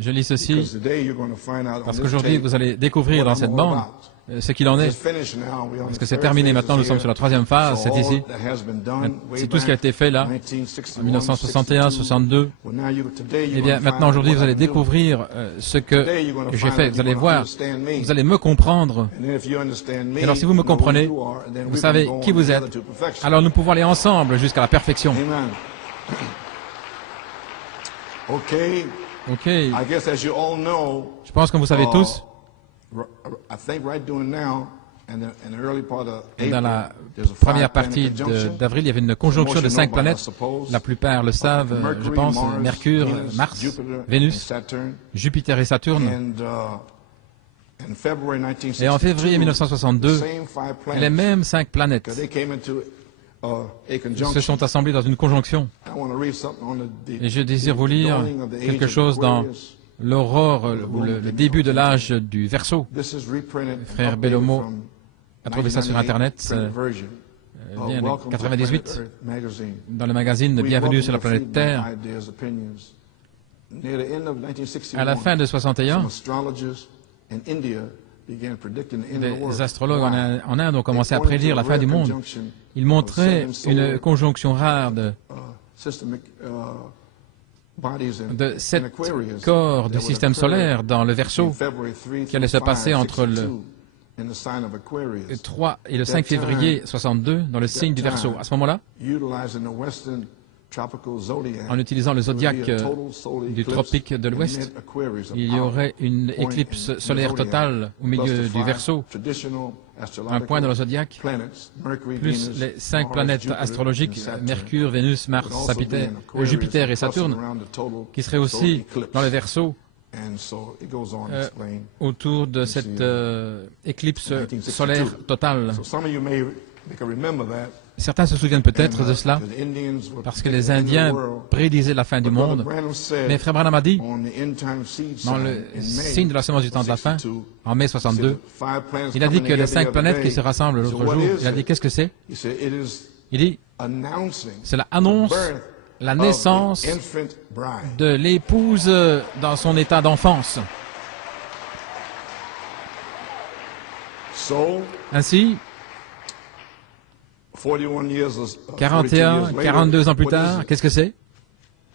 Je lis ceci parce qu'aujourd'hui, vous allez découvrir dans cette bande ce qu'il en est. Parce que c'est terminé maintenant, nous sommes sur la troisième phase, c'est ici. C'est tout ce qui a été fait là, en 1961, 62. Eh bien, maintenant, aujourd'hui, vous allez découvrir ce que j'ai fait. Vous allez voir, vous allez me comprendre. Et alors, si vous me comprenez, vous savez qui vous êtes. Alors, nous pouvons aller ensemble jusqu'à la perfection. Ok. Je pense que vous savez tous. Dans la première partie d'avril, il y avait une conjonction de 5 planètes. La plupart le savent, je pense. Mercure, Mars, Vénus, Jupiter et Saturne. Et en février 1962, les mêmes 5 planètes se sont assemblées dans une conjonction. Et je désire vous lire quelque chose dans l'aurore, ou le début de l'âge du Verseau. Frère Bellomo a trouvé ça sur Internet, bien de 98, dans le magazine Bienvenue sur la planète Terre. À la fin de 61, des astrologues en Inde ont commencé à prédire la fin du monde. Ils montraient une conjonction rare de 7 corps du système solaire dans le Verseau qui allait se passer entre le 3 et le 5 février 62 dans le signe du Verseau. À ce moment-là, en utilisant le zodiaque du tropique de l'Ouest, il y aurait une éclipse solaire totale au milieu du Verseau, un point dans le zodiaque, plus les 5 planètes astrologiques, Mercure, Vénus, Mars, Jupiter et Saturne, qui seraient aussi dans le Verseau autour de cette éclipse solaire totale. Certains se souviennent peut-être de cela, parce que les Indiens prédisaient la fin du monde. Mais Frère Branham a dit, dans le signe de la semence du temps de la fin, en mai 62, il a dit que les 5 planètes qui se rassemblent l'autre jour, il a dit, qu'est-ce que c'est? Il dit, c'est l'annonce, la naissance de l'épouse dans son état d'enfance. Ainsi, 41, 42 ans plus tard, qu'est-ce que c'est?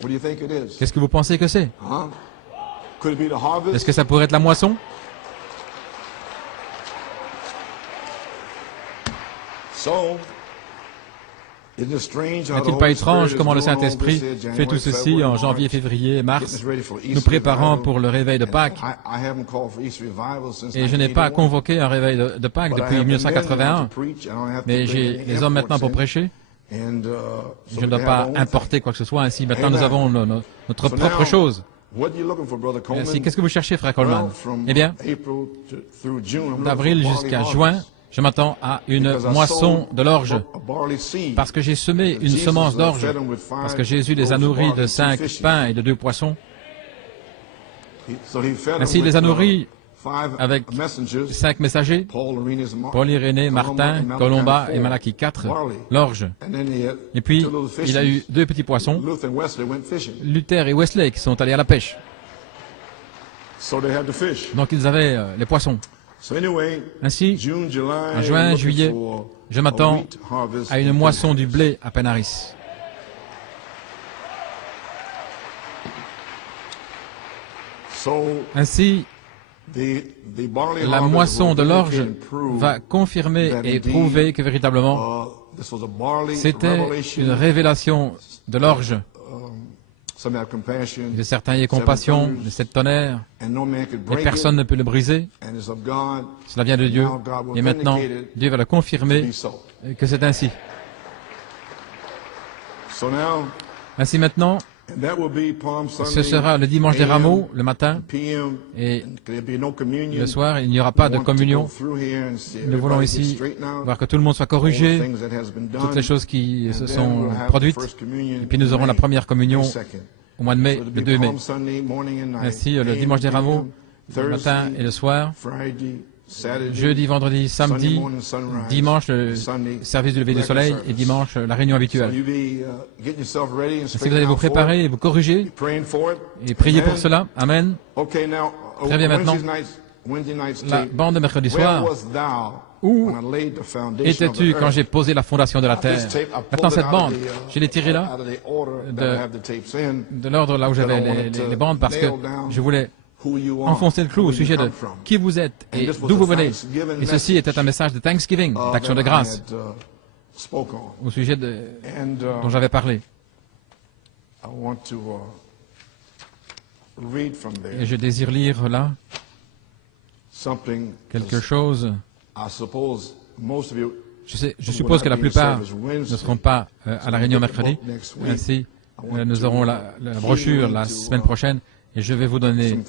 Qu'est-ce que vous pensez que c'est? Est-ce que ça pourrait être la moisson? N'est-il pas étrange comment le Saint-Esprit fait tout ceci en janvier, février, mars, nous préparant pour le réveil de Pâques? Et je n'ai pas convoqué un réveil de Pâques depuis 1981, mais j'ai les hommes maintenant pour prêcher. Je ne dois pas importer quoi que ce soit, ainsi maintenant nous avons notre propre chose. Ainsi, qu'est-ce que vous cherchez, Frère Coleman? Eh bien, d'avril jusqu'à juin, je m'attends à une moisson de l'orge, parce que j'ai semé une semence d'orge, parce que Jésus les a nourris de 5 pains et de 2 poissons. Ainsi, il les a nourris avec 5 messagers, Paul, Irénée, Martin, Colomba et Malachie 4, l'orge. Et puis, il a eu 2 petits poissons, Luther et Wesley, qui sont allés à la pêche. Donc, ils avaient les poissons. Ainsi, en juin, juillet, je m'attends à une moisson du blé à Penaris. Ainsi, la moisson de l'orge va confirmer et prouver que véritablement, c'était une révélation de l'orge. De certains y aient compassion, de 7 tonnerres, et personne ne peut le briser. Cela vient de Dieu, et maintenant, Dieu va le confirmer que c'est ainsi. Ainsi maintenant, ce sera le dimanche des rameaux, le matin, et le soir, il n'y aura pas de communion. Nous voulons ici voir que tout le monde soit corrigé, toutes les choses qui se sont produites, et puis nous aurons la première communion au mois de mai, le 2 mai. Ainsi, le dimanche des rameaux, le matin et le soir, jeudi, vendredi, samedi, dimanche, le service du lever du soleil et dimanche, la réunion habituelle. Si vous allez vous préparer et vous corriger et prier pour cela, Amen. Très bien maintenant, la bande de mercredi soir, où étais-tu quand j'ai posé la fondation de la terre? Maintenant, cette bande, je l'ai tirée là, de l'ordre là où j'avais les bandes, parce que je voulais enfoncer le clou au sujet de qui vous êtes et d'où vous venez. Et ceci était un message de Thanksgiving, d'action de grâce, au sujet dont j'avais parlé. Et je désire lire là quelque chose. Je suppose que la plupart ne seront pas à la réunion mercredi. Ainsi, nous aurons la brochure la semaine prochaine. Et je vais vous donner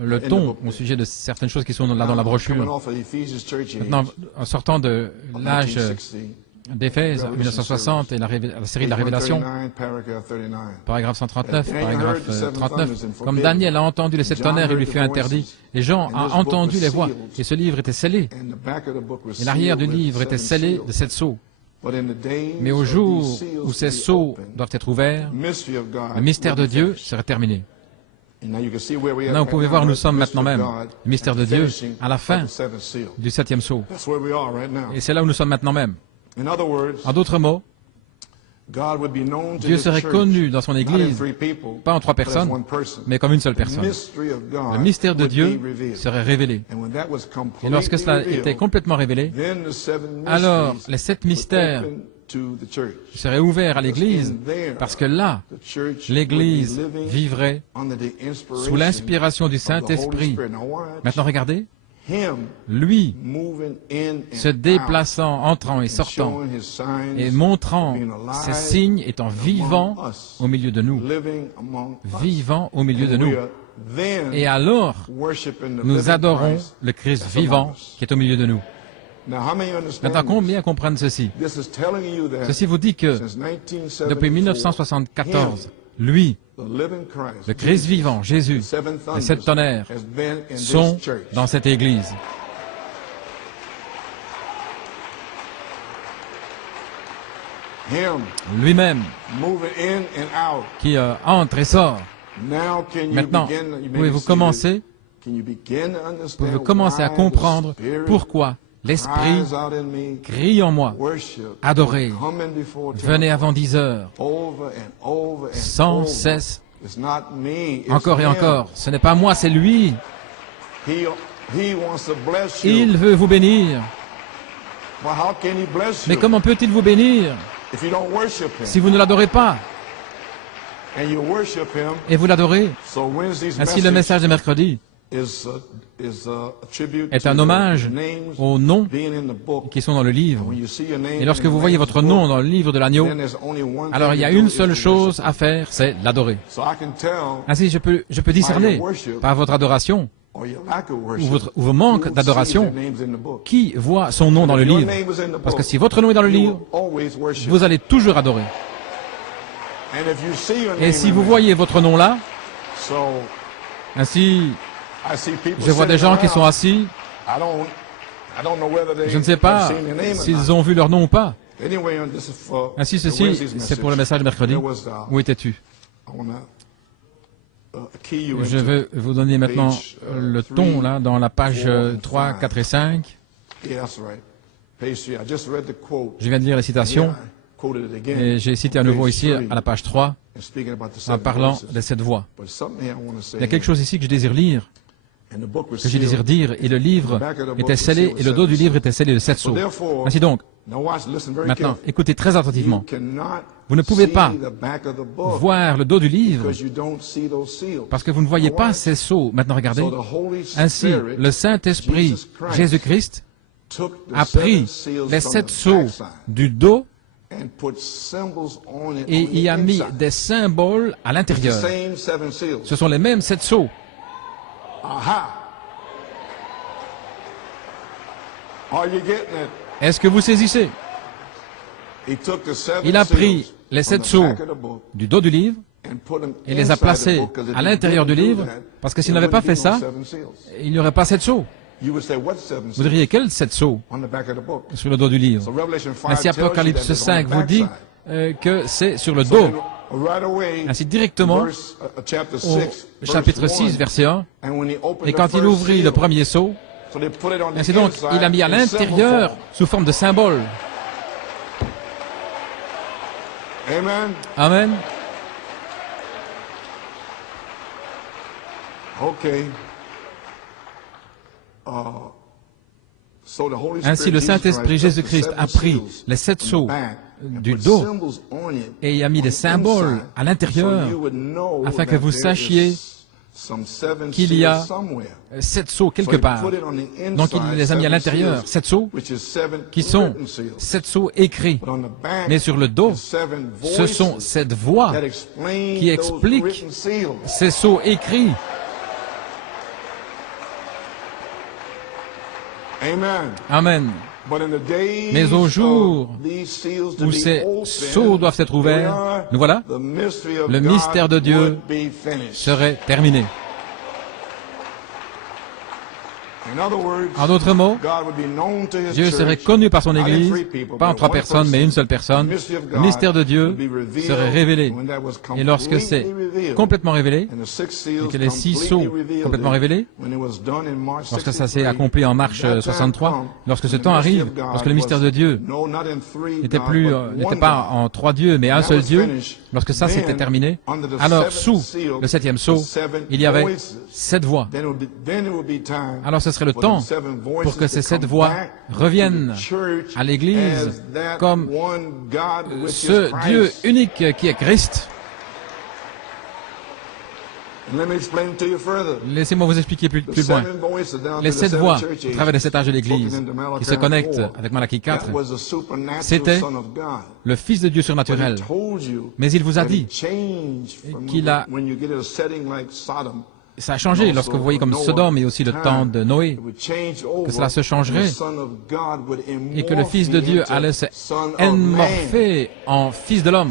le ton au sujet de certaines choses qui sont là dans la brochure. Maintenant, en sortant de l'âge d'Éphèse, 1960, et la série de la Révélation, paragraphe 139, paragraphe 39, comme Daniel a entendu les 7 tonnerres, il lui fut interdit. Et Jean a entendu les voix, et ce livre était scellé. Et l'arrière du livre était scellé de 7 sceaux. Mais au jour où ces sceaux doivent être ouverts, le mystère de Dieu serait terminé. Maintenant, vous pouvez voir où nous sommes maintenant même, le mystère de Dieu, à la fin du 7e sceau. Et c'est là où nous sommes maintenant même. En d'autres mots, Dieu serait connu dans son Église, pas en 3 personnes, mais comme une seule personne. Le mystère de Dieu serait révélé. Et lorsque cela était complètement révélé, alors les 7 mystères serait ouvert à l'Église, parce que là, l'Église vivrait sous l'inspiration du Saint-Esprit. Maintenant, regardez, lui, se déplaçant, entrant et sortant, et montrant ses signes, étant vivant au milieu de nous. Vivant au milieu de nous. Et alors, nous adorons le Christ vivant qui est au milieu de nous. Maintenant, combien comprennent ceci? Ceci vous dit que depuis 1974, lui, le Christ vivant, Jésus, les 7 tonnerres, sont dans cette Église. Lui-même, qui entre et sort. Maintenant, pouvez-vous commencer à comprendre pourquoi l'Esprit crie en moi, adorez, venez avant 10 heures, sans cesse, encore et encore. Ce n'est pas moi, c'est lui. Il veut vous bénir. Mais comment peut-il vous bénir si vous ne l'adorez pas? Et vous l'adorez. Ainsi, le message de mercredi est un hommage aux noms qui sont dans le livre. Et lorsque vous voyez votre nom dans le livre de l'agneau, alors il y a une seule chose à faire, c'est l'adorer. Ainsi, je peux discerner par votre adoration ou vos manques d'adoration qui voit son nom dans le livre. Parce que si votre nom est dans le livre, vous allez toujours adorer. Et si vous voyez votre nom là, ainsi, je vois des gens qui sont assis. Je ne sais pas s'ils ont vu leur nom ou pas. Ainsi, ceci, c'est pour le message de mercredi. Où étais-tu? Je vais vous donner maintenant le ton, là, dans la page 3, 4 et 5. Je viens de lire les citations. Et j'ai cité à nouveau ici, à la page 3, en parlant de cette voix. Il y a quelque chose ici que je désire lire, que je désire dire, et le livre était scellé, et le dos du livre était scellé de 7 sceaux. Ainsi donc, maintenant, écoutez très attentivement. Vous ne pouvez pas voir le dos du livre parce que vous ne voyez pas ces sceaux. Maintenant, regardez. Ainsi, le Saint-Esprit, Jésus-Christ, a pris les 7 sceaux du dos et y a mis des symboles à l'intérieur. Ce sont les mêmes 7 sceaux. Est-ce que vous saisissez? Il a pris les 7 sceaux du dos du livre et les a placés à l'intérieur du livre, parce que s'il n'avait pas fait ça, il n'y aurait pas 7 sceaux. Vous diriez, quels 7 sceaux sur le dos du livre? Ainsi, Apocalypse 5 vous dit que c'est sur le dos. Ainsi, directement, au chapitre 6, verset 1, et quand il ouvrit le premier sceau, ainsi donc, il a mis à l'intérieur sous forme de symbole. Amen. Ainsi, le Saint-Esprit Jésus-Christ a pris les 7 sceaux du dos et il a mis des symboles à l'intérieur afin que vous sachiez qu'il y a 7 sceaux quelque part. Donc il les a mis à l'intérieur, 7 sceaux qui sont 7 sceaux écrits. Mais sur le dos, ce sont 7 voix qui expliquent ces sceaux écrits. Amen. Mais au jour où ces sceaux doivent être ouverts, nous voilà, le mystère de Dieu serait terminé. En d'autres mots, Dieu serait connu par son Église, pas en 3 personnes, mais une seule personne. Le mystère de Dieu serait révélé. Et lorsque c'est complètement révélé, et que les 6 sceaux complètement révélés, lorsque ça s'est accompli en Marche 63, lorsque ce temps arrive, lorsque le mystère de Dieu n'était pas en 3 dieux, mais un seul Dieu, lorsque ça s'était terminé, alors sous le 7e sceau, il y avait 7 voix. Alors ce serait le temps pour que ces 7 voix reviennent à l'Église comme ce Dieu unique qui est Christ. Laissez-moi vous expliquer plus loin. Les 7 voix au travers des 7 âges de l'Église qui se connectent avec Malachie 4, c'était le Fils de Dieu surnaturel. Mais il vous a dit ça a changé lorsque vous voyez comme Sodome et aussi le temps de Noé, que cela se changerait et que le Fils de Dieu allait se morpher en Fils de l'homme.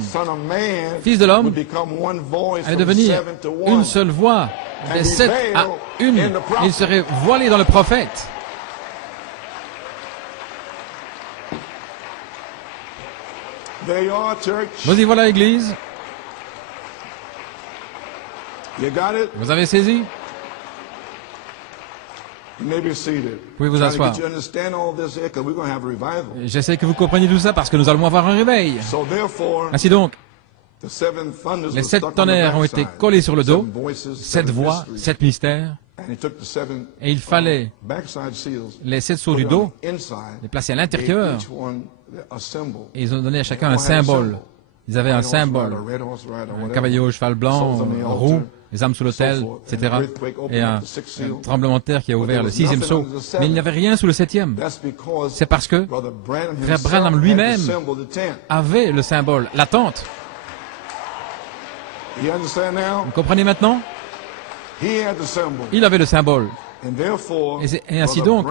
Fils de l'homme allait devenir une seule voix, des 7 à 1. Il serait voilé dans le prophète. Vous y voilà, Église. Vous avez saisi? Vous pouvez vous asseoir. J'essaie que vous compreniez tout ça parce que nous allons avoir un réveil. Ainsi donc, les 7 tonnerres ont été collés sur le dos, 7 voix, 7 mystères, et il fallait les 7 sceaux du dos, les placer à l'intérieur, et ils ont donné à chacun un symbole. Ils avaient un symbole, un cavalier au cheval blanc, roux, les âmes sous l'autel, etc. Et un tremblement de terre qui a ouvert le 6e sceau. Mais il n'y avait rien sous le 7e. C'est parce que Frère Branham lui-même avait le symbole, la tente. Vous comprenez maintenant? Il avait le symbole. Et ainsi donc,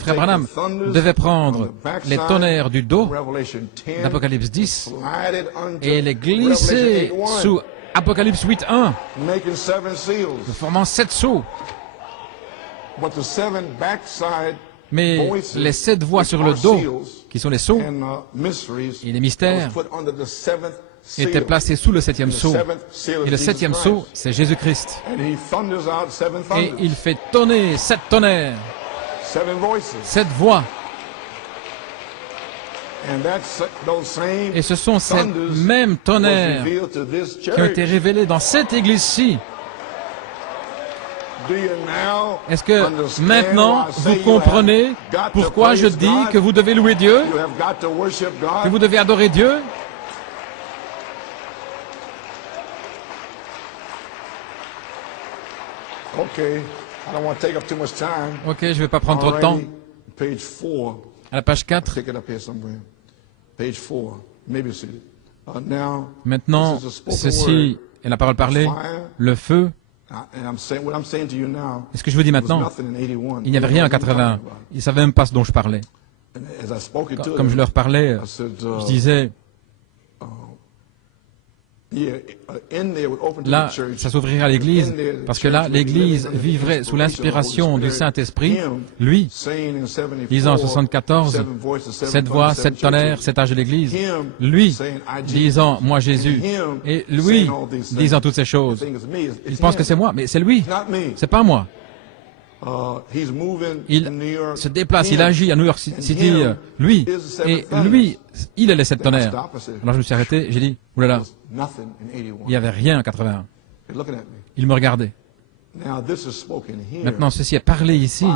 Frère Branham devait prendre les tonnerres du dos d'Apocalypse 10 et les glisser sous Apocalypse 8.1, formant 7 sceaux. Mais les 7 voix sur le dos, qui sont les sceaux et les mystères, étaient placés sous le 7e sceau. Et le 7e sceau, c'est Jésus-Christ. Et il fait tonner 7 tonnerres, 7 voix. Et ce sont ces mêmes tonnerres qui ont été révélés dans cette église-ci. Est-ce que maintenant vous comprenez pourquoi je dis que vous devez louer Dieu, que vous devez adorer Dieu? Ok, je ne vais pas prendre trop de temps. À la page 4. Maintenant, ceci est la parole parlée, le feu. Et ce que je vous dis maintenant, il n'y avait rien en 80. Ils ne savaient même pas ce dont je parlais. Comme je leur parlais, je disais, Là, ça s'ouvrirait à l'Église, parce que là, l'Église vivrait sous l'inspiration du Saint-Esprit, lui, disant en 74, 7 voix, 7 tonnerres, 7 âges de l'Église, lui, disant, moi Jésus, et lui, disant toutes ces choses. Il pense que c'est moi, mais c'est lui, c'est pas moi. Il se déplace, il agit à New York City, lui, et lui, il est les 7 tonnerres. Alors je me suis arrêté, j'ai dit, oulala, il n'y avait rien en 81. Il me regardait. Maintenant, ceci est parlé ici.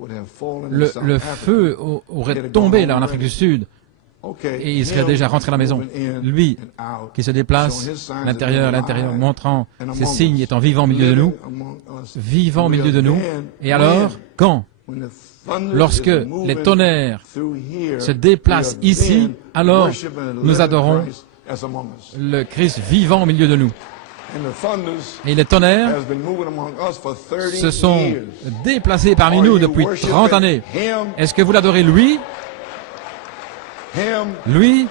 Le feu aurait tombé là en Afrique du Sud, et il serait déjà rentré à la maison. Lui, qui se déplace, l'intérieur, montrant ses signes, étant vivant au milieu de nous, et alors, quand, lorsque les tonnerres se déplacent ici, alors nous adorons le Christ vivant au milieu de nous. Et les tonnerres se sont déplacés parmi nous depuis 30 années. Est-ce que vous l'adorez lui? Lui?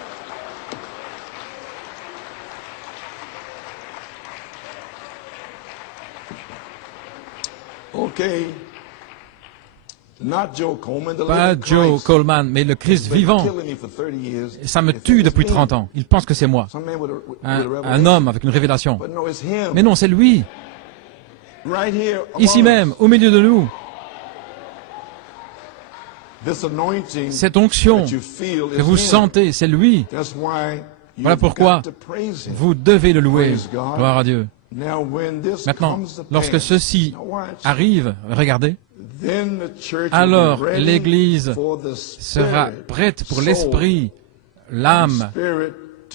Pas Joe Coleman, mais le Christ vivant. Ça me tue depuis 30 ans. Il pense que c'est moi. Un homme avec une révélation. Mais non, c'est lui. Ici même, au milieu de nous. Cette onction que vous sentez, c'est lui. Voilà pourquoi vous devez le louer. Gloire à Dieu. Maintenant, lorsque ceci arrive, regardez, alors l'Église sera prête pour l'Esprit, l'âme,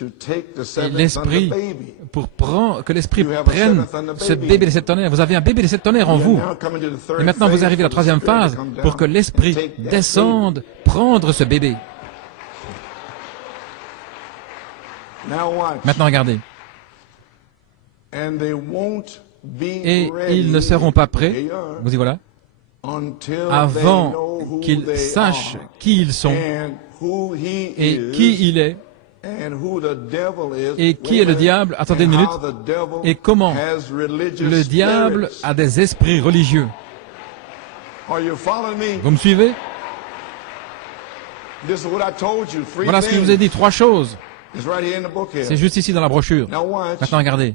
et l'Esprit, pour que l'Esprit prenne ce bébé de 7 tonnerres. Vous avez un bébé de 7 tonnerres en vous. Et maintenant, vous arrivez à la 3e phase pour que l'Esprit descende prendre ce bébé. Maintenant, regardez. Et ils ne seront pas prêts, vous y voilà, avant qu'ils sachent qui ils sont et qui il est et qui est le diable, attendez une minute, et comment le diable a des esprits religieux. Vous me suivez? Voilà ce que je vous ai dit, 3 choses. C'est juste ici dans la brochure. Maintenant, regardez.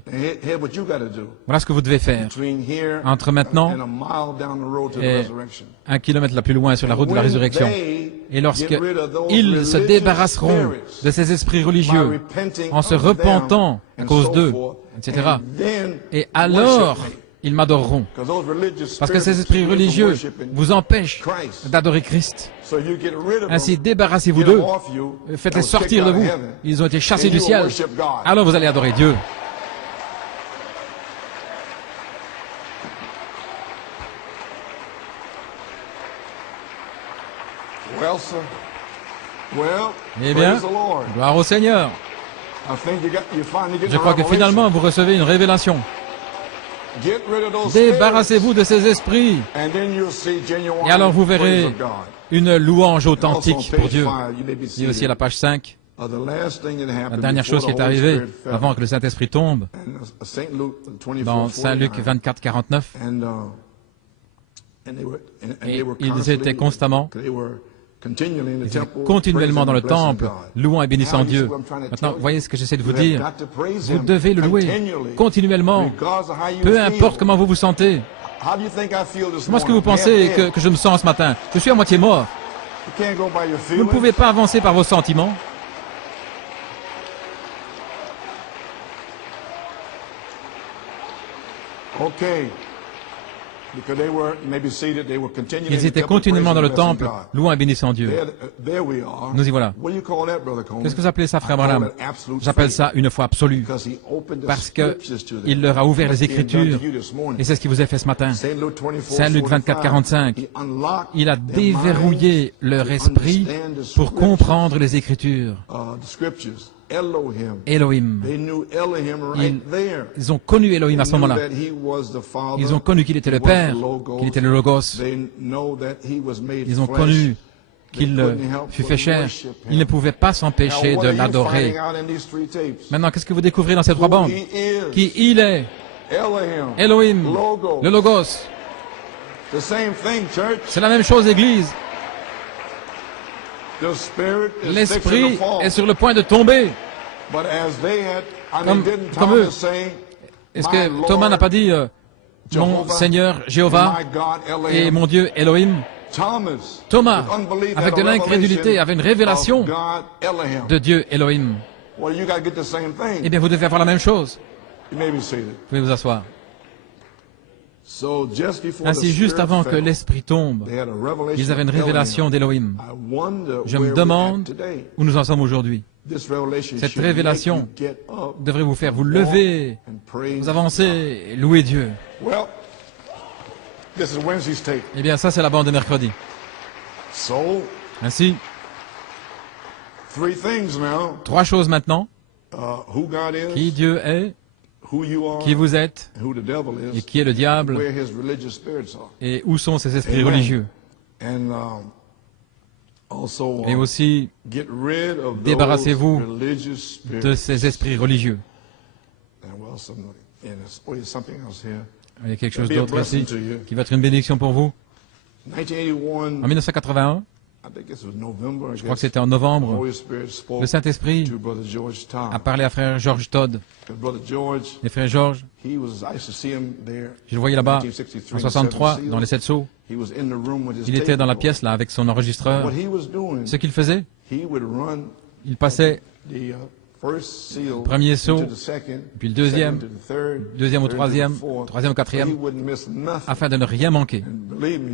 Voilà ce que vous devez faire. Entre maintenant et 1 kilomètre là plus loin sur la route de la résurrection. Et lorsqu'ils se débarrasseront de ces esprits religieux en se repentant à cause d'eux, etc. Et alors, ils m'adoreront. Parce que ces esprits religieux vous empêchent d'adorer Christ. Ainsi, débarrassez-vous d'eux, faites-les sortir de vous. Ils ont été chassés du ciel. Alors vous allez adorer Dieu. Eh bien, gloire au Seigneur. Je crois que finalement vous recevez une révélation. Débarrassez-vous de ces esprits. Et alors vous verrez une louange authentique pour Dieu. Il y a aussi à la page 5. La dernière chose qui est arrivée avant que le Saint-Esprit tombe, dans Saint Luc 24, 49, et ils étaient continuellement dans le temple, louant et bénissant Dieu. Maintenant, voyez ce que j'essaie de vous dire. Vous devez le louer continuellement, peu importe comment vous vous sentez. Comment est-ce que vous pensez que je me sens ce matin? Je suis à moitié mort. Vous ne pouvez pas avancer par vos sentiments. Ils étaient continuellement dans le temple, louant et bénissant Dieu. Nous y voilà. Qu'est-ce que vous appelez ça, frère Branham? J'appelle ça une foi absolue. Parce qu'il leur a ouvert les Écritures. Et c'est ce qui vous est fait ce matin. Saint Luc 24, 45. Il a déverrouillé leur esprit pour comprendre les Écritures. Elohim. Ils ont connu Elohim à ce moment-là. Ils ont connu qu'il était le Père, qu'il était le Logos. Ils ont connu qu'il fut fait chair, il ne pouvait pas s'empêcher de l'adorer. Maintenant, qu'est-ce que vous découvrez dans ces trois bandes? Qui il est? Elohim, le Logos. C'est la même chose, Église. L'Esprit est sur le point de tomber. Comme eux. Est-ce que Thomas n'a pas dit mon Seigneur Jéhovah et mon Dieu Elohim? Thomas, avec de l'incrédulité, avait une révélation de Dieu Elohim. Eh bien, vous devez avoir la même chose. Vous pouvez vous asseoir. Ainsi, juste avant que l'Esprit tombe, ils avaient une révélation d'Elohim. Je me demande où nous en sommes aujourd'hui. Cette révélation devrait vous faire vous lever, vous avancer et louer Dieu. Eh bien, ça, c'est la bande de mercredi. Ainsi, trois choses maintenant. Qui Dieu est, qui vous êtes, et qui est le diable, et où sont ces esprits religieux. Et aussi, débarrassez-vous de ces esprits religieux. Il y a quelque chose d'autre ici qui va être une bénédiction pour vous. En 1981, je crois que c'était en novembre, le Saint-Esprit a parlé à frère George Todd. Et frère George, je le voyais là-bas, en 63, dans les 7 sceaux. Il était dans la pièce là avec son enregistreur. Ce qu'il faisait, il passait le premier sceau, puis le deuxième au troisième au quatrième, afin de ne rien manquer.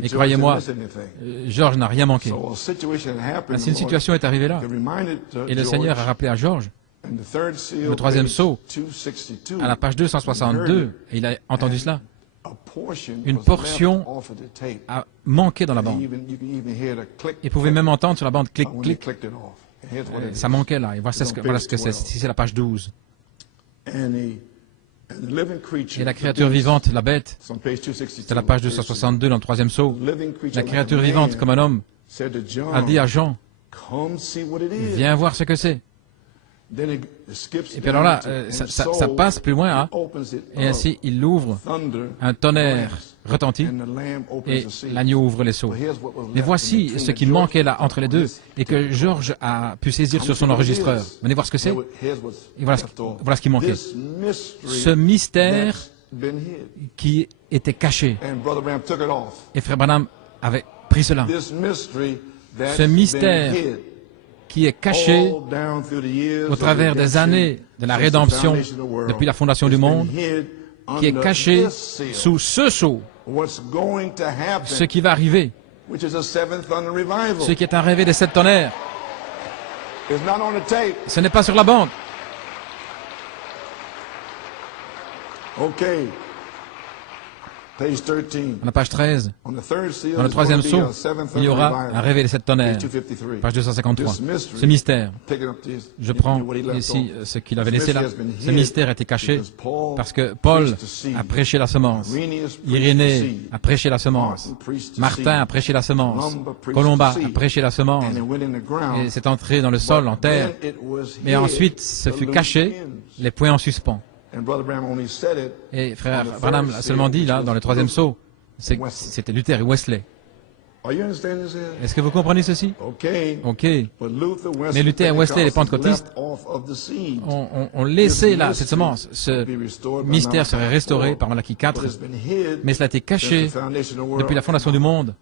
Et croyez-moi, Georges n'a rien manqué. Ainsi, une situation est arrivée là. Et le Seigneur a rappelé à Georges, le troisième sceau, à la page 262, et il a entendu cela. Une portion a manqué dans la bande. Et vous pouvez même entendre sur la bande clic, clic. Ça manquait là. Et voilà ce que c'est. C'est la page 12. Et la créature vivante, la bête, c'est la page 262 dans le troisième sceau. La créature vivante, comme un homme, a dit à Jean, viens voir ce que c'est. Et puis alors là, ça passe plus loin, hein? Et ainsi il l'ouvre, un tonnerre retentit, et l'agneau ouvre les seaux. Mais voici ce qui manquait là entre les deux, et que Georges a pu saisir sur son enregistreur. Venez voir ce que c'est. Et voilà ce qui manquait. Ce mystère qui était caché. Et frère Branham avait pris cela. Ce mystère qui est caché au travers des années de la rédemption depuis la fondation du monde, qui est caché sous ce sceau, ce qui va arriver, ce qui est un réveil des 7 tonnerres. Ce n'est pas sur la bande. À la page 13, dans le troisième sceau, il y aura un réveil des 7 tonnerres. Page 253. Ce mystère, je prends ici ce qu'il avait laissé là. Ce mystère était caché parce que Paul a prêché la semence. Irénée a prêché la semence. Martin a prêché la semence. Colomba a prêché la semence. Et c'est entré dans le sol, en terre. Mais ensuite, ce fut caché, les poings en suspens. Et frère Branham l'a seulement dit, là, dans le troisième sceau, c'était Luther et Wesley. Est-ce que vous comprenez ceci? Ok. Mais Luther et Wesley, les pentecôtistes, ont laissé là cette semence. Ce mystère serait restauré par Malachie 4, mais cela a été caché depuis la fondation du monde.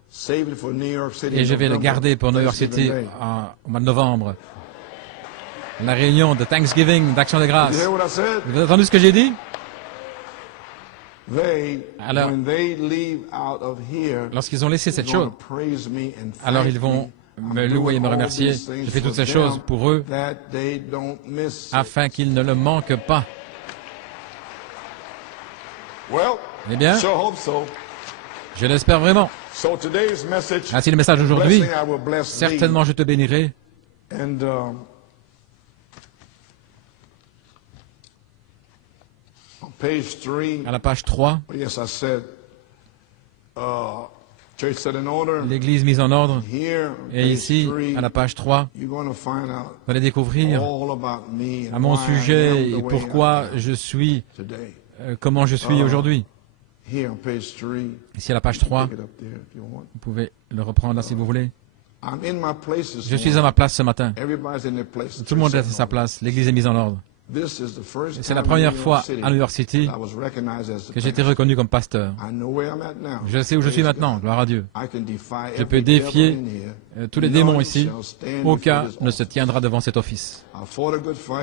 Et je vais le garder pour New York City au mois de novembre. La réunion de Thanksgiving, d'Action de grâce. Vous avez entendu ce que j'ai dit? Alors, lorsqu'ils ont laissé cette chose, alors ils vont me louer et me remercier. Je fais toutes ces choses pour eux, afin qu'ils ne le manquent pas. Eh bien, je l'espère vraiment. Ainsi, le message d'aujourd'hui, certainement je te bénirai. À la page 3, l'église mise en ordre. Et ici, à la page 3, vous allez découvrir à mon sujet et pourquoi je suis, comment je suis aujourd'hui. Ici à la page 3, vous pouvez le reprendre là si vous voulez. Je suis à ma place ce matin. Tout le monde est à sa place. L'église est mise en ordre. C'est la première fois à New York City que j'ai été reconnu comme pasteur. Je sais où je suis maintenant, gloire à Dieu. Je peux défier tous les démons ici. Aucun ne se tiendra devant cet office.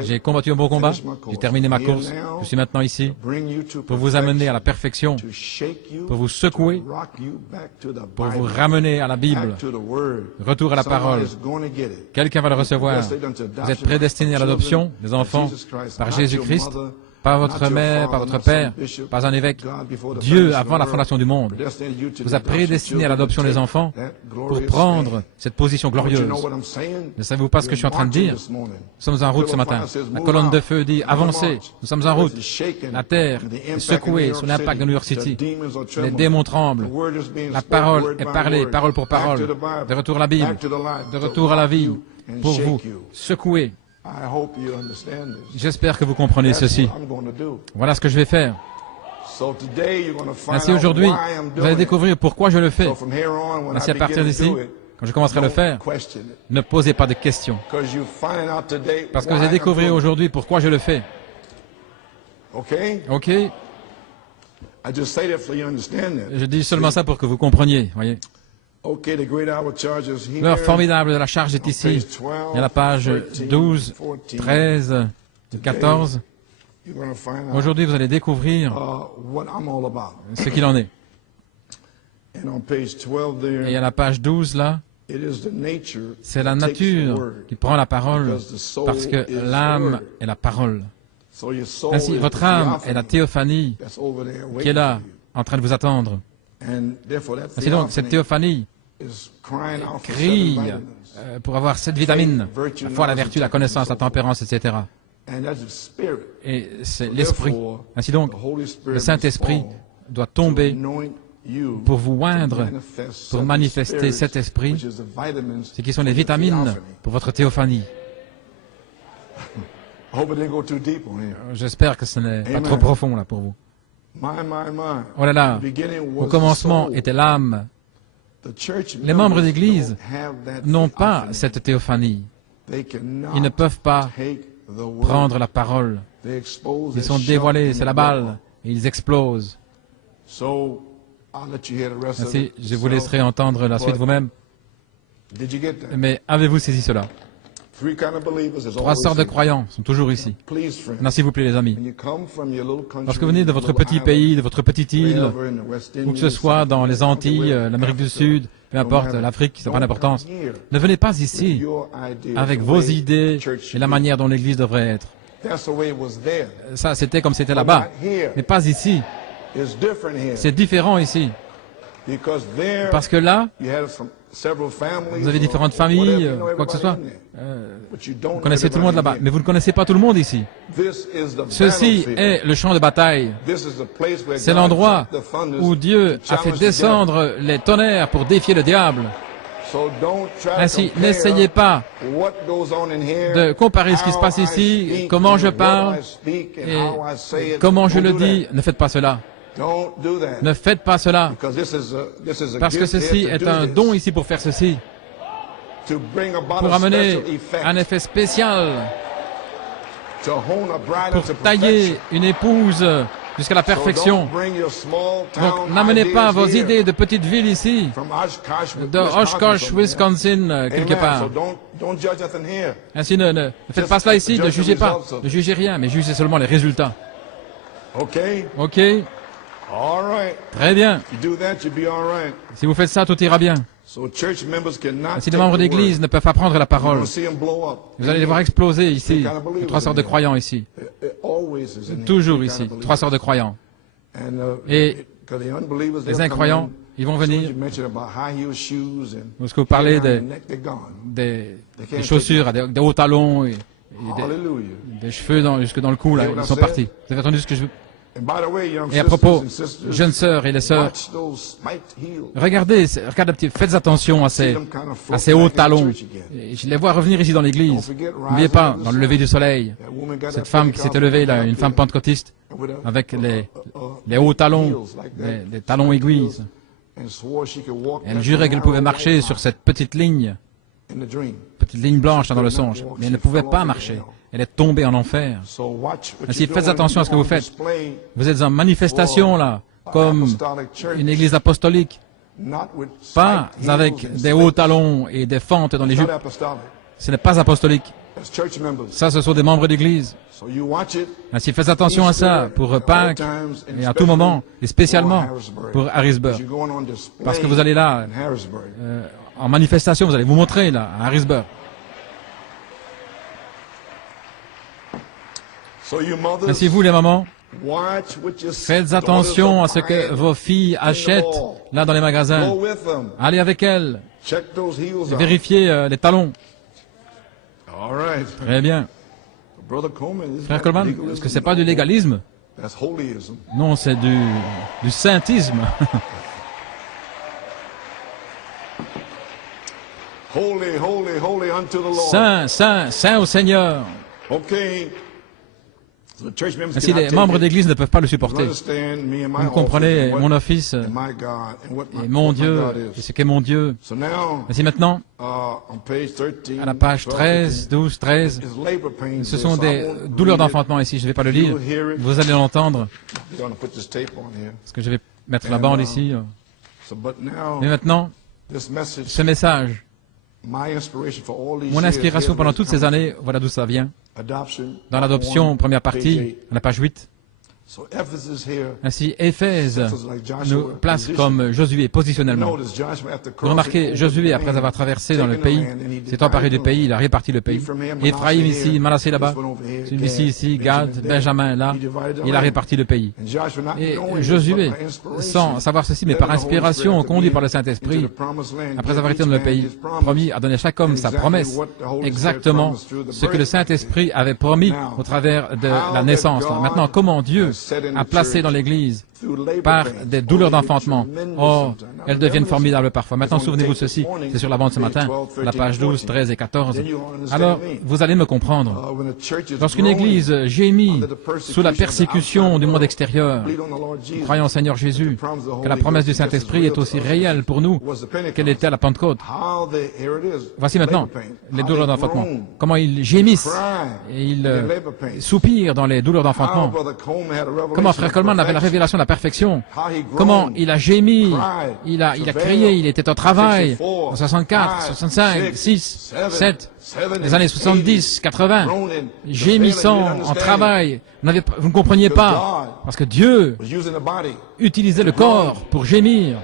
J'ai combattu un bon combat, j'ai terminé ma course. Je suis maintenant ici pour vous amener à la perfection, pour vous secouer, pour vous ramener à la Bible. Retour à la parole. Quelqu'un va le recevoir. Vous êtes prédestinés à l'adoption, les enfants, par Jésus-Christ, pas votre mère, pas votre père, pas un évêque. Dieu, avant la fondation du monde, vous a prédestiné à l'adoption des enfants pour prendre cette position glorieuse. Ne savez-vous pas ce que je suis en train de dire? Nous sommes en route ce matin. La colonne de feu dit « Avancez ». Nous sommes en route. La terre est secouée sous l'impact de New York City. Les démons tremblent. La parole est parlée, parole pour parole. De retour à la Bible, de retour à la vie, pour vous secouer. J'espère que vous comprenez ceci. Voilà ce que je vais faire. Ainsi aujourd'hui, vous allez découvrir pourquoi je le fais. Ainsi à partir d'ici, quand je commencerai à le faire, ne posez pas de questions. Parce que vous allez découvrir aujourd'hui pourquoi je le fais. Ok? Je dis seulement ça pour que vous compreniez, voyez. L'heure formidable de la charge est ici. Il y a la page 12, 13, 14. Aujourd'hui, vous allez découvrir ce qu'il en est. Et à la page 12, là, c'est la nature qui prend la parole parce que l'âme est la parole. Ainsi, votre âme est la théophanie qui est là, en train de vous attendre. Ainsi donc, cette théophanie crie pour avoir cette vitamine, la foi, la vertu, la connaissance, la tempérance, etc. Et c'est l'Esprit. Ainsi donc, le Saint-Esprit doit tomber pour vous oindre, pour manifester cet Esprit, ce qui sont les vitamines pour votre théophanie. J'espère que ce n'est pas trop profond là pour vous. Oh là là, au commencement était l'âme. Les membres d'Église n'ont pas cette théophanie. Ils ne peuvent pas prendre la parole. Ils sont dévoilés, c'est la balle, et ils explosent. Ainsi, je vous laisserai entendre la suite vous-même. Mais avez-vous saisi cela? Trois sortes de croyants sont toujours ici. Maintenant, s'il vous plaît, les amis. Lorsque vous venez de votre petit pays, de votre petite île, où que ce soit dans les Antilles, l'Amérique du Sud, peu importe, l'Afrique, ça n'a pas d'importance, ne venez pas ici avec vos idées et la manière dont l'Église devrait être. Ça, c'était comme c'était là-bas. Mais pas ici. C'est différent ici. Parce que là, vous avez différentes familles, quoi que ce soit. Vous connaissez tout le monde là-bas, mais vous ne connaissez pas tout le monde ici. Ceci est le champ de bataille. C'est l'endroit où Dieu a fait descendre les tonnerres pour défier le diable. Ainsi, n'essayez pas de comparer ce qui se passe ici, comment je parle et comment je le dis. Ne faites pas cela. Ne faites pas cela, parce que ceci est un don ici pour faire ceci, pour amener un effet spécial, pour tailler une épouse jusqu'à la perfection. Donc, n'amenez pas vos idées de petite ville ici, de Oshkosh, Wisconsin, quelque part. Ainsi, ne faites pas cela ici, ne jugez pas, ne jugez rien, mais jugez seulement les résultats. Ok? Très bien. Si vous faites ça, tout ira bien. Si les membres d'église ne peuvent pas prendre la parole, vous allez les voir exploser ici. Les trois sortes de croyants ici. Toujours ici. Trois sortes de croyants. Et les incroyants, ils vont venir. Lorsque vous parlez des chaussures, des hauts talons, et des cheveux jusque dans le cou, là, ils sont partis. Vous avez entendu ce que je... Et à propos, jeunes sœurs et les sœurs, regardez, faites attention à ces hauts talons. Et je les vois revenir ici dans l'église. N'oubliez pas, dans le lever du soleil, cette femme qui s'était levée, là, une femme pentecôtiste, avec les hauts talons, les talons aiguilles. Elle jurait qu'elle pouvait marcher sur cette petite ligne blanche là, dans le songe, mais elle ne pouvait pas marcher. Elle est tombée en enfer. Ainsi, faites attention à ce que vous faites. Vous êtes en manifestation, là, comme une église apostolique. Pas avec des hauts talons et des fentes dans les jupes. Ce n'est pas apostolique. Ça, ce sont des membres d'église. Ainsi, faites attention à ça pour Pâques et à tout moment, et spécialement pour Harrisburg. Parce que vous allez là, en manifestation, vous allez vous montrer là, à Harrisburg. Ainsi, vous, les mamans, faites attention à ce que vos filles achètent là dans les magasins. Allez avec elles. Vérifiez les talons. Très bien. Frère Coleman, est-ce que c'est pas du légalisme? Non, c'est du saintisme. Saint, saint, saint au Seigneur. Ainsi, les membres d'église ne peuvent pas le supporter. Vous comprenez, mon office et mon Dieu, et ce qu'est mon Dieu. Ainsi maintenant, à la page 13, 12, 13, ce sont des douleurs d'enfantement ici, je ne vais pas le lire, vous allez l'entendre, parce que je vais mettre la bande ici. Mais maintenant, ce message, mon inspiration pendant toutes ces années, voilà d'où ça vient. Dans l'adoption, première partie, à la page 8. Ainsi, Éphèse nous place comme Josué positionnellement. Vous remarquez, Josué, après avoir traversé dans le pays, s'est emparé du pays, il a réparti le pays. Éphraïm ici, Manassé là-bas, celui-ci ici, Gad, Benjamin là, il a réparti le pays. Et Josué, sans savoir ceci, mais par inspiration, conduit par le Saint-Esprit, après avoir été dans le pays promis, a donné à chaque homme sa promesse, exactement ce que le Saint-Esprit avait promis au travers de la naissance. Là. Maintenant, comment Dieu a placé dans l'Église par des douleurs d'enfantement. Oh, elles deviennent formidables parfois. Maintenant, souvenez-vous de ceci, c'est sur la bande ce matin, la page 12, 13 et 14. Alors, vous allez me comprendre. Lorsqu'une Église gémit sous la persécution du monde extérieur, croyons au Seigneur Jésus, que la promesse du Saint-Esprit est aussi réelle pour nous qu'elle était à la Pentecôte. Voici maintenant les douleurs d'enfantement. Comment ils gémissent et ils soupirent dans les douleurs d'enfantement. Comment Frère Coleman avait la révélation de la perfection. Comment il a gémi, il a crié, il était au travail en 64, 65, 6, 7, les années 70, 80, gémissant en travail. Vous ne compreniez pas, parce que Dieu utilisait le corps pour gémir.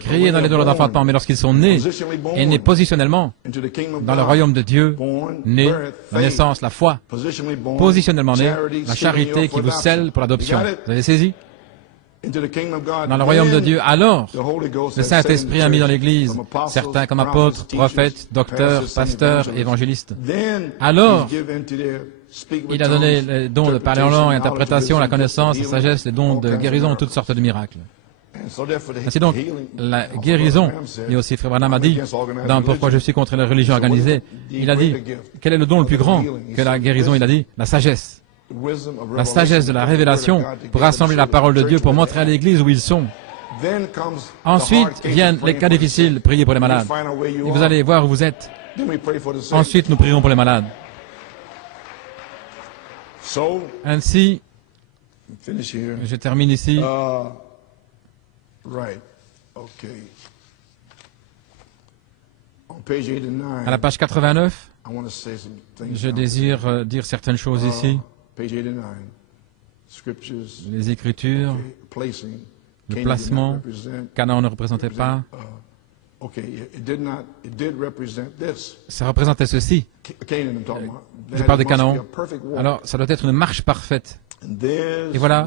Crier dans les douleurs d'enfantement, mais lorsqu'ils sont nés, et nés positionnellement dans le royaume de Dieu, nés, la naissance, la foi, positionnellement nés, la charité qui vous scelle pour l'adoption. Vous avez saisi? Dans le royaume de Dieu, alors, le Saint-Esprit a mis dans l'Église certains comme apôtres, prophètes, docteurs, pasteurs, évangélistes. Alors, il a donné les dons de parler en langue, l'interprétation, la connaissance, la sagesse, les dons de guérison, toutes sortes de miracles. Ainsi donc, la guérison, et aussi Frère Branham a dit, dans Pourquoi je suis contre les religions organisées, il a dit, quel est le don le plus grand que la guérison? Il a dit, la sagesse. La sagesse de la révélation pour rassembler la parole de Dieu, pour montrer à l'Église où ils sont. Ensuite viennent les cas difficiles, priez pour les malades. Et vous allez voir où vous êtes. Ensuite, nous prierons pour les malades. Ainsi, je termine ici. À la page 89, je désire dire certaines choses ici. Les Écritures, le placement, Canaan ne représentait pas. Ça représentait ceci. Je parle de Canaan. Alors, ça doit être une marche parfaite. Et voilà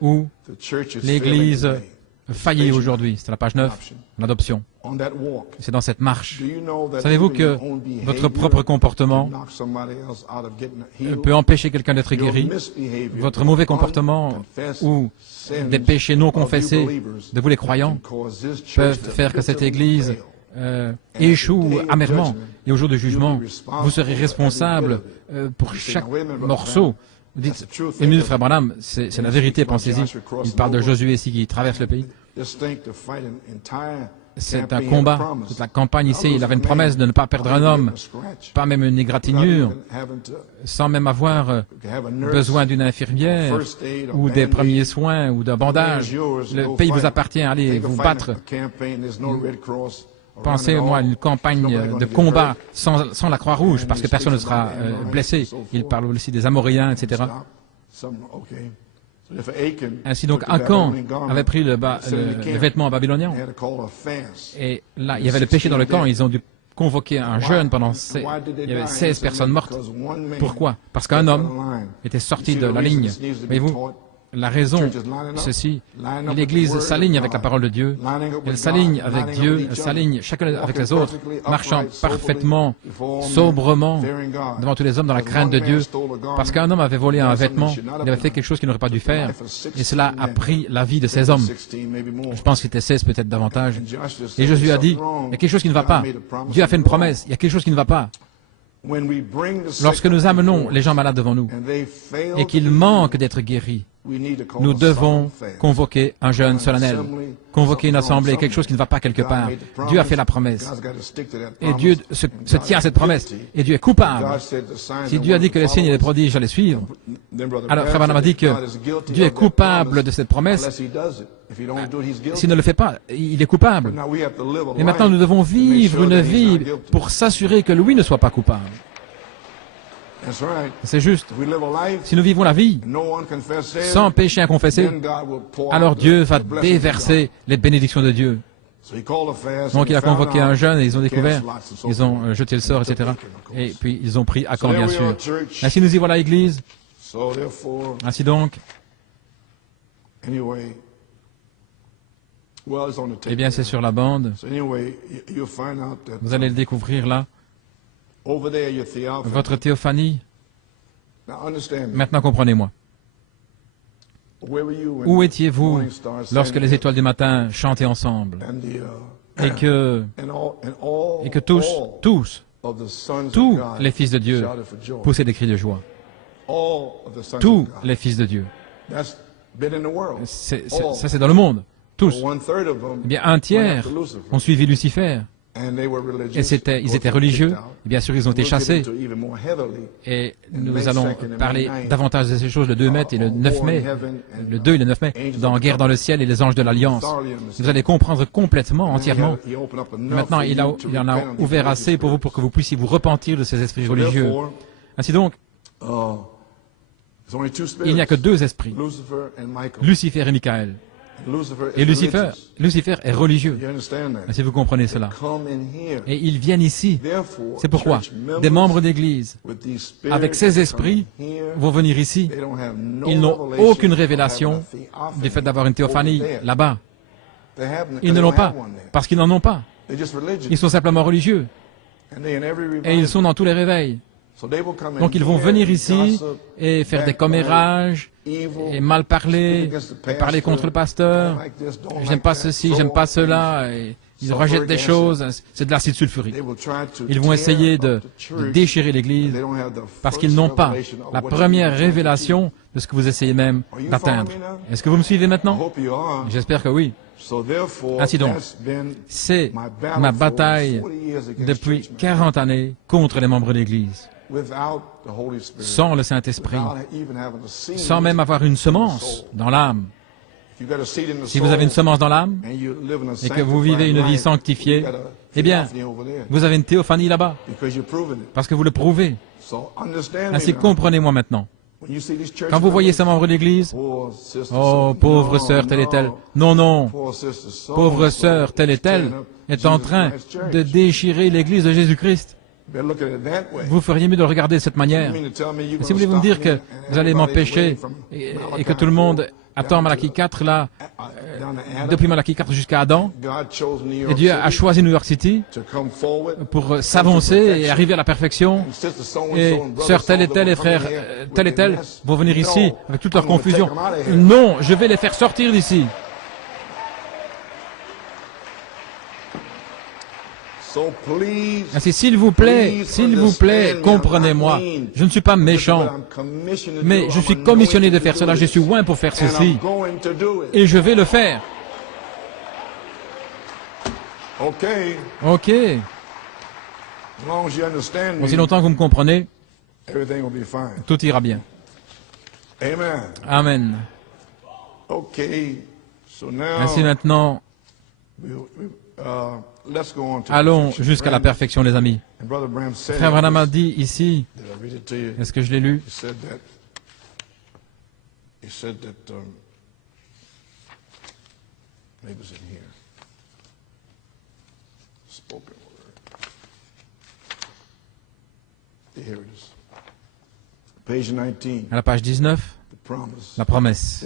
où l'Église failli aujourd'hui. C'est la page 9, l'adoption. C'est dans cette marche. Savez-vous que votre propre comportement peut empêcher quelqu'un d'être guéri? Votre mauvais comportement ou des péchés non confessés de vous les croyants peuvent faire que cette Église échoue amèrement. Et au jour du jugement, vous serez responsable pour chaque morceau. Vous dites, une minute, frère Branham, c'est la vérité, pensez-y. Il parle de Josué ici qui traverse le pays. C'est un combat. Toute la campagne ici, il avait une promesse de ne pas perdre un homme, pas même une égratignure, sans même avoir besoin d'une infirmière ou des premiers soins ou d'un bandage. Le pays vous appartient, allez vous battre. Pensez-moi à une campagne de combat sans la Croix-Rouge, parce que personne ne sera blessé. Il parle aussi des Amoréens, etc. Ainsi donc, Achan avait pris le vêtement babylonien. Et là, il y avait le péché dans le camp. Ils ont dû convoquer un jeûne pendant... Il y avait 16 personnes mortes. Pourquoi? Parce qu'un homme était sorti de la ligne. Voyez-vous, la raison, ceci, l'Église s'aligne avec la parole de Dieu, elle s'aligne avec Dieu, elle s'aligne chacun avec les autres, marchant parfaitement, sobrement, devant tous les hommes dans la crainte de Dieu, parce qu'un homme avait volé un vêtement, il avait fait quelque chose qu'il n'aurait pas dû faire, et cela a pris la vie de ces hommes. Je pense qu'il était 16, peut-être davantage. Et Jésus a dit, il y a quelque chose qui ne va pas. Dieu a fait une promesse, il y a quelque chose qui ne va pas. Lorsque nous amenons les gens malades devant nous, et qu'ils manquent d'être guéris, nous devons convoquer un jeûne solennel, convoquer une assemblée, quelque chose qui ne va pas quelque part. Dieu a fait la promesse. Et Dieu se tient à cette promesse. Et Dieu est coupable. Si Dieu a dit que les signes et les prodiges allaient suivre, alors Frère Branham a dit que Dieu est coupable de cette promesse. S'il ne le fait pas, il est coupable. Et maintenant, nous devons vivre une vie pour s'assurer que lui ne soit pas coupable. C'est juste. Si nous vivons la vie sans péché à confesser, alors Dieu va déverser les bénédictions de Dieu. Donc il a convoqué un jeûne et ils ont découvert, ils ont jeté le sort, etc. Et puis ils ont pris Achan, bien sûr. Ainsi nous y voilà, Église. Ainsi donc, eh bien c'est sur la bande. Vous allez le découvrir là. Votre théophanie. Maintenant, comprenez-moi. Où étiez-vous lorsque les étoiles du matin chantaient ensemble et que tous les fils de Dieu poussaient des cris de joie? Tous les fils de Dieu. Ça, c'est dans le monde. Tous. Eh bien, un tiers ont suivi Lucifer. Et ils étaient religieux, et bien sûr ils ont été chassés. Et nous allons parler davantage de ces choses le 2 mai et le 9 mai, le 2 et le 9 mai, dans Guerre dans le ciel et les anges de l'Alliance. Vous allez comprendre complètement, entièrement. Maintenant, il en a ouvert assez pour vous, pour que vous puissiez vous repentir de ces esprits religieux. Ainsi donc, il n'y a que 2 esprits, Lucifer et Michael. Et Lucifer est religieux. Si vous comprenez cela. Et ils viennent ici. C'est pourquoi des membres d'Église, avec ces esprits, vont venir ici. Ils n'ont aucune révélation du fait d'avoir une théophanie là-bas. Ils ne l'ont pas, parce qu'ils n'en ont pas. Ils sont simplement religieux. Et ils sont dans tous les réveils. Donc ils vont venir ici et faire des commérages et mal parler, et parler contre le pasteur. J'aime pas ceci, j'aime pas cela. Et ils rejettent des choses. C'est de l'acide sulfurique. Ils vont essayer de déchirer l'Église parce qu'ils n'ont pas la première révélation de ce que vous essayez même d'atteindre. Est-ce que vous me suivez maintenant? J'espère que oui. Ainsi donc, c'est ma bataille depuis 40 années contre les membres de l'Église. Sans le Saint-Esprit, sans même avoir une semence dans l'âme. Si vous avez une semence dans l'âme et que vous vivez une vie sanctifiée, eh bien, vous avez une théophanie là-bas, parce que vous le prouvez. Ainsi, comprenez-moi maintenant. Quand vous voyez ces membres d'église, oh, pauvre sœur telle et telle, non, non, pauvre sœur telle et telle est en train de déchirer l'église de Jésus-Christ. Vous feriez mieux de le regarder de cette manière. Et si vous voulez me dire que vous allez m'empêcher et que tout le monde attend Malachie 4, là, depuis Malachi 4 jusqu'à Adam. Et Dieu a choisi New York City pour s'avancer et arriver à la perfection. Et sœurs telle et telle et frères telle et telle vont venir ici avec toute leur confusion. Non, je vais les faire sortir d'ici. Ainsi, s'il vous plaît, comprenez-moi. Je ne suis pas méchant, mais je suis commissionné de faire cela. Je suis loin pour faire ceci. Et je vais le faire. Ok. Aussi longtemps que vous me comprenez, tout ira bien. Amen. Ainsi maintenant, allons jusqu'à la perfection, les amis. Frère Branham a dit ici, est-ce que je l'ai lu? À la page 19, la promesse.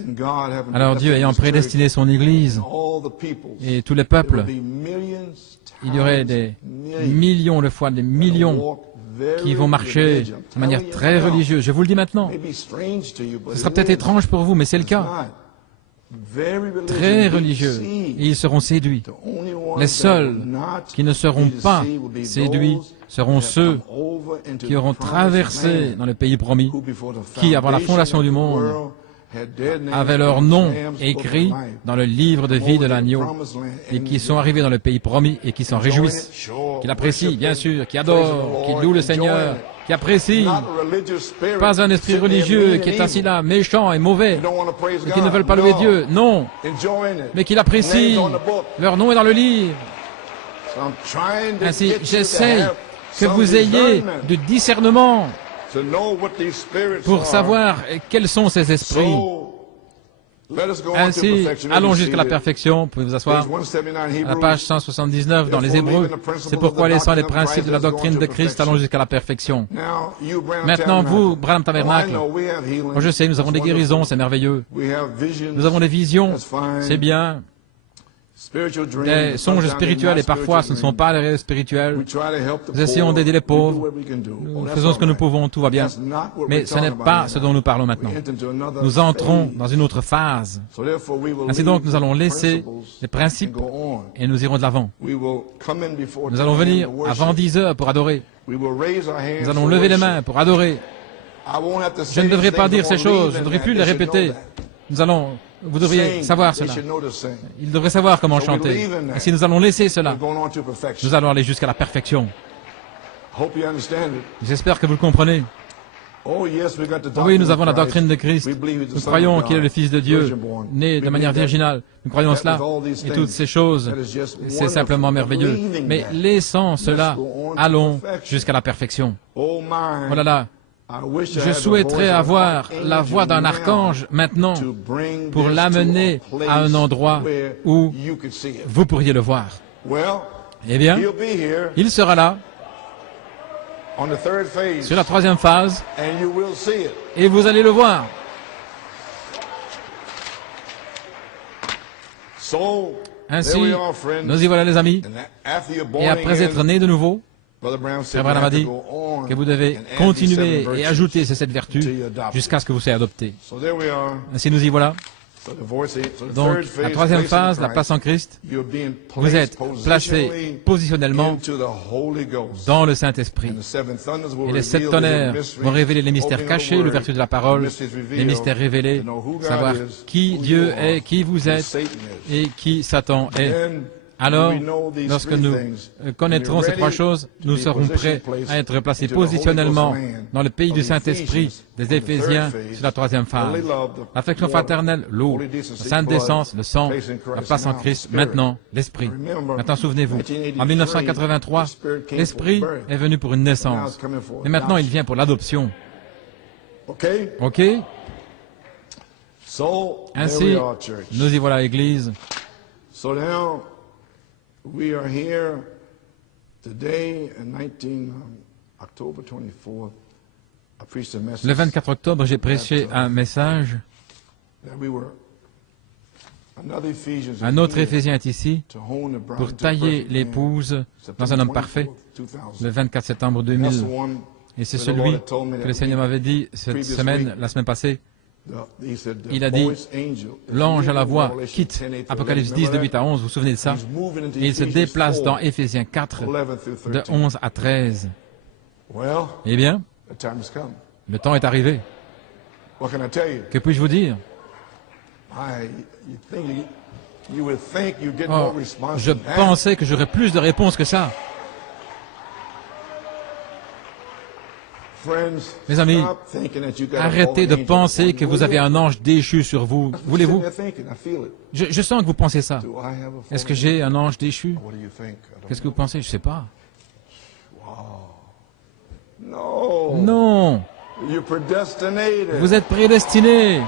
Alors Dieu ayant prédestiné son Église et tous les peuples, il y aurait des millions de fois, des millions qui vont marcher de manière très religieuse. Je vous le dis maintenant. Ce sera peut-être étrange pour vous, mais c'est le cas. Très religieux. Et ils seront séduits. Les seuls qui ne seront pas séduits seront ceux qui auront traversé dans le pays promis, qui, avant la fondation du monde, avaient leur nom écrit dans le livre de vie de l'agneau et qui sont arrivés dans le pays promis et qui s'en réjouissent, qui l'apprécient, bien sûr, qui adorent, qui louent le Seigneur, qui apprécient. Pas un esprit religieux qui est assis là, méchant et mauvais, et qui ne veulent pas louer Dieu, non, mais qui l'apprécient. Leur nom est dans le livre. Ainsi, j'essaye que vous ayez du discernement pour savoir quels sont ces esprits. Ainsi, allons jusqu'à la perfection. Vous pouvez vous asseoir à la page 179 dans les Hébreux. C'est pourquoi, laissant les principes de la doctrine de Christ, allons jusqu'à la perfection. Maintenant, vous, Branham Tabernacle, moi je sais, nous avons des guérisons, c'est merveilleux. Nous avons des visions, c'est bien. Des songes spirituels, et parfois ce ne sont pas les rêves spirituels. Nous essayons d'aider les pauvres. Nous faisons ce que nous pouvons, tout va bien. Mais ce n'est pas ce dont nous parlons maintenant. Nous entrons dans une autre phase. Ainsi donc, nous allons laisser les principes et nous irons de l'avant. Nous allons venir avant 10 heures pour adorer. Nous allons lever les mains pour adorer. Je ne devrais pas dire ces choses, je ne devrais plus les répéter. Vous devriez savoir cela. Il devrait savoir comment chanter. Et si nous allons laisser cela, nous allons aller jusqu'à la perfection. J'espère que vous le comprenez. Oui, nous avons la doctrine de Christ. Nous croyons qu'il est le Fils de Dieu, né de manière virginale. Nous croyons cela. Et toutes ces choses, c'est simplement merveilleux. Mais laissant cela, allons jusqu'à la perfection. Oh là là. Je souhaiterais avoir la voix d'un archange maintenant pour l'amener à un endroit où vous pourriez le voir. Eh bien, il sera là, sur la troisième phase, et vous allez le voir. Ainsi, nous y voilà les amis, et après être nés de nouveau, Frère Branham a dit que vous devez continuer et ajouter ces 7 vertus jusqu'à ce que vous soyez adopté. Ainsi nous y voilà. Donc, la troisième phase, la place en Christ, vous êtes placé positionnellement dans le Saint-Esprit. Et les 7 tonnerres vont révéler les mystères cachés, le vertu de la parole, les mystères révélés, savoir qui Dieu est, qui vous êtes et qui Satan est. Alors, lorsque nous connaîtrons ces 3 choses, nous serons prêts à être placés positionnellement dans le pays du Saint-Esprit des Éphésiens sur la troisième phase. L'affection fraternelle, l'eau, la sainte décence, le sang, la place en Christ, maintenant l'Esprit. Maintenant, souvenez-vous, en 1983, l'Esprit est venu pour une naissance. Et maintenant, il vient pour l'adoption. OK? Ainsi, nous y voilà, Église. We are here today, October 24th. I preached a message. Le 24 octobre, j'ai prêché un message Un autre Éphésien est ici pour tailler l'épouse dans un homme parfait, le 24 septembre 2000. Et c'est celui que le Seigneur m'avait dit cette semaine, la semaine passée. Il a dit, l'ange à la voix quitte Apocalypse 10 de 8 à 11, vous vous souvenez de ça? Et il se déplace dans Éphésiens 4 de 11 à 13. Eh bien, le temps est arrivé. Que puis-je vous dire? Oh, je pensais que j'aurais plus de réponses que ça. Mes amis, arrêtez de penser que vous avez un ange déchu sur vous. Voulez-vous? Je sens que vous pensez ça. Est-ce que j'ai un ange déchu? Qu'est-ce que vous pensez? Je ne sais pas. Non. Vous êtes prédestinés.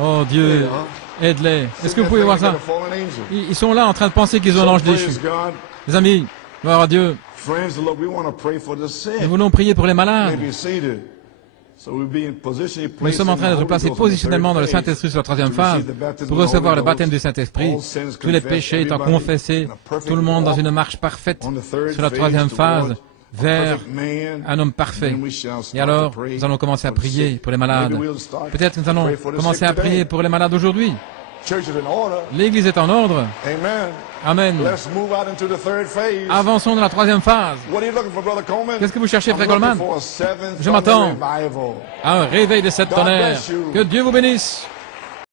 Oh Dieu, aide-les. Est-ce que vous pouvez voir ça? Ils sont là en train de penser qu'ils ont un ange déchu. Les amis, gloire à Dieu. Nous voulons prier pour les malades. Nous sommes en train d'être placés positionnellement dans le Saint-Esprit sur la troisième phase pour recevoir le baptême du Saint-Esprit. Tous les péchés étant confessés, tout le monde dans une marche parfaite sur la troisième phase vers un homme parfait. Et alors, nous allons commencer à prier pour les malades. Peut-être que nous allons commencer à prier pour les malades aujourd'hui. L'Église est en ordre. Amen. Avançons dans la troisième phase. Qu'est-ce que vous cherchez, Frère Coleman? Je m'attends à un réveil de 7 tonnerres. Que Dieu vous bénisse.